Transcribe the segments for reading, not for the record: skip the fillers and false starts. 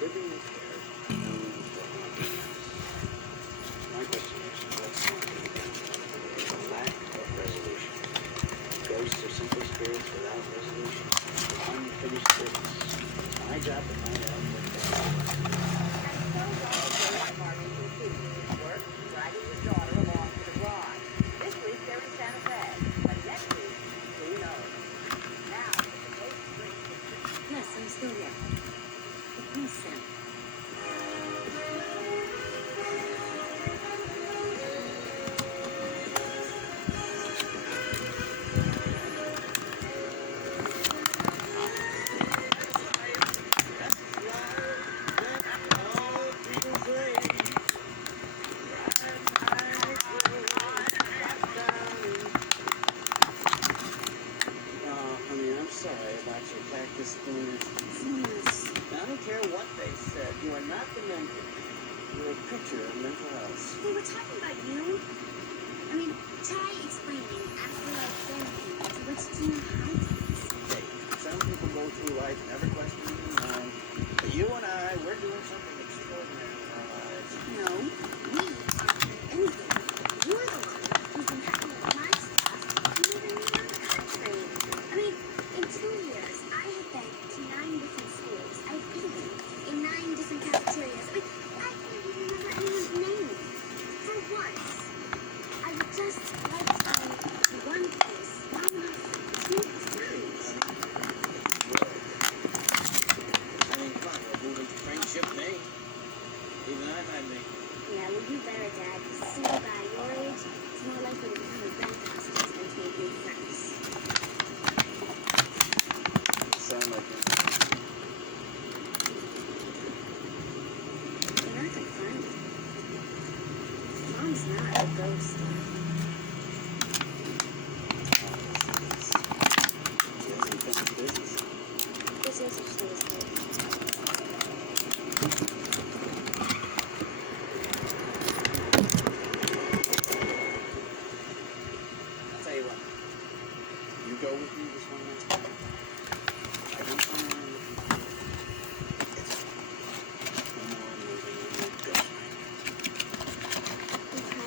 living impaired, known for haunted house. My question is, what's haunting them? The lack of resolution. Ghosts are simple spirits without resolution. Unfinished business. It's my job to find out what that is. Martin continues his work, driving his daughter along for the ride. This week they're in Santa Fe, but next week, who knows? Now, the post brings the... Yes, I'm still here. But please, Sam. Sorry about your cactus thorns. I don't care what they said. You are not demented. You're a picture of mental health. We were talking about you. I mean, try explaining after I've been here to what's to know how to. Hey, some people go through life never questioning their mind. But you and I, we're doing something extraordinary in our lives. No, we aren't doing anything. You're the one who's been packing up my stuff and moving me around the country. I mean, in 2 years, I have been to 9 different schools. I've eaten in 9 different cafeterias. I mean, I can't even remember anyone's name. For once, I would just like to go to one place long enough to make friends. I ain't fun. We're moving to friendship, me. Even I might make it. Yeah, well, you better, Dad, because single guy your age is more likely to become a bank hostage than to make new friends. Sound like it. You're not that funny. Mom's not a ghost. She hasn't finished business. There's no such thing as ghosts. I'll tell you what. You go with me this one last time. I don't find what I'm looking for. It's fine. No more moving in that ghost night. Because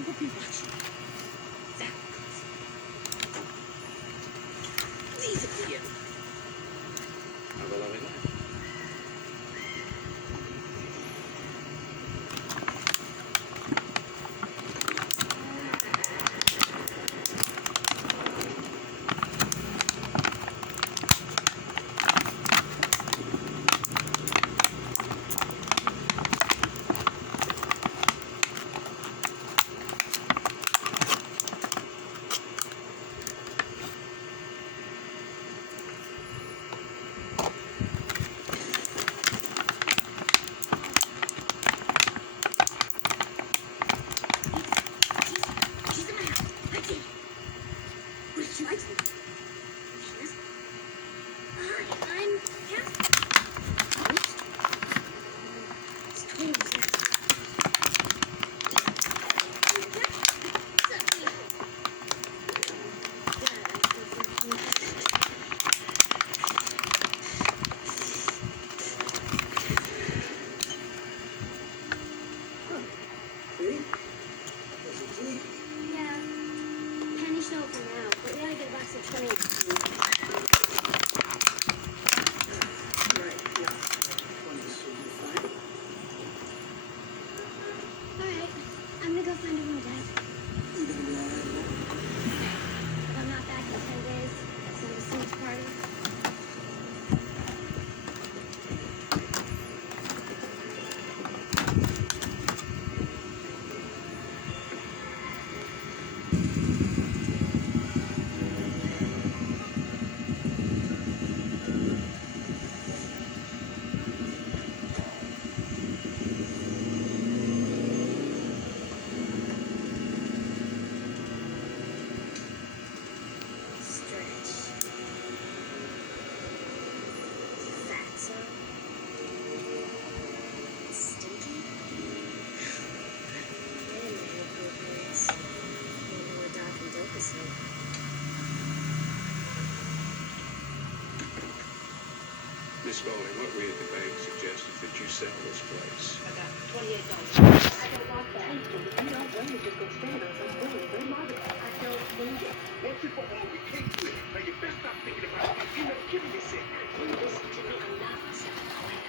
I will be watching. That easy for you. Have a lovely night. She's in my house. I did. What if she likes me? She doesn't. Hi, I'm Casper. It's totally sad. Yeah, penny snow for now, but we gotta get a box of 20. Alright, I'm gonna go find a room, Dad. If I'm not back in 10 days, send a Sims party. Stretch. Fatso. Stinky. Damn, they have good grades. They know where Doc and Dope is hid. Miss Bowling, what we at the bank suggested that you sell this place. I got $28. I don't want that. If you don't want it, just go stand on some bully. Don't bother. I don't need it. Once and for all, we can't quit. Now you best stop thinking about it. You know, give me this in. Listen to me, I'm not selling away.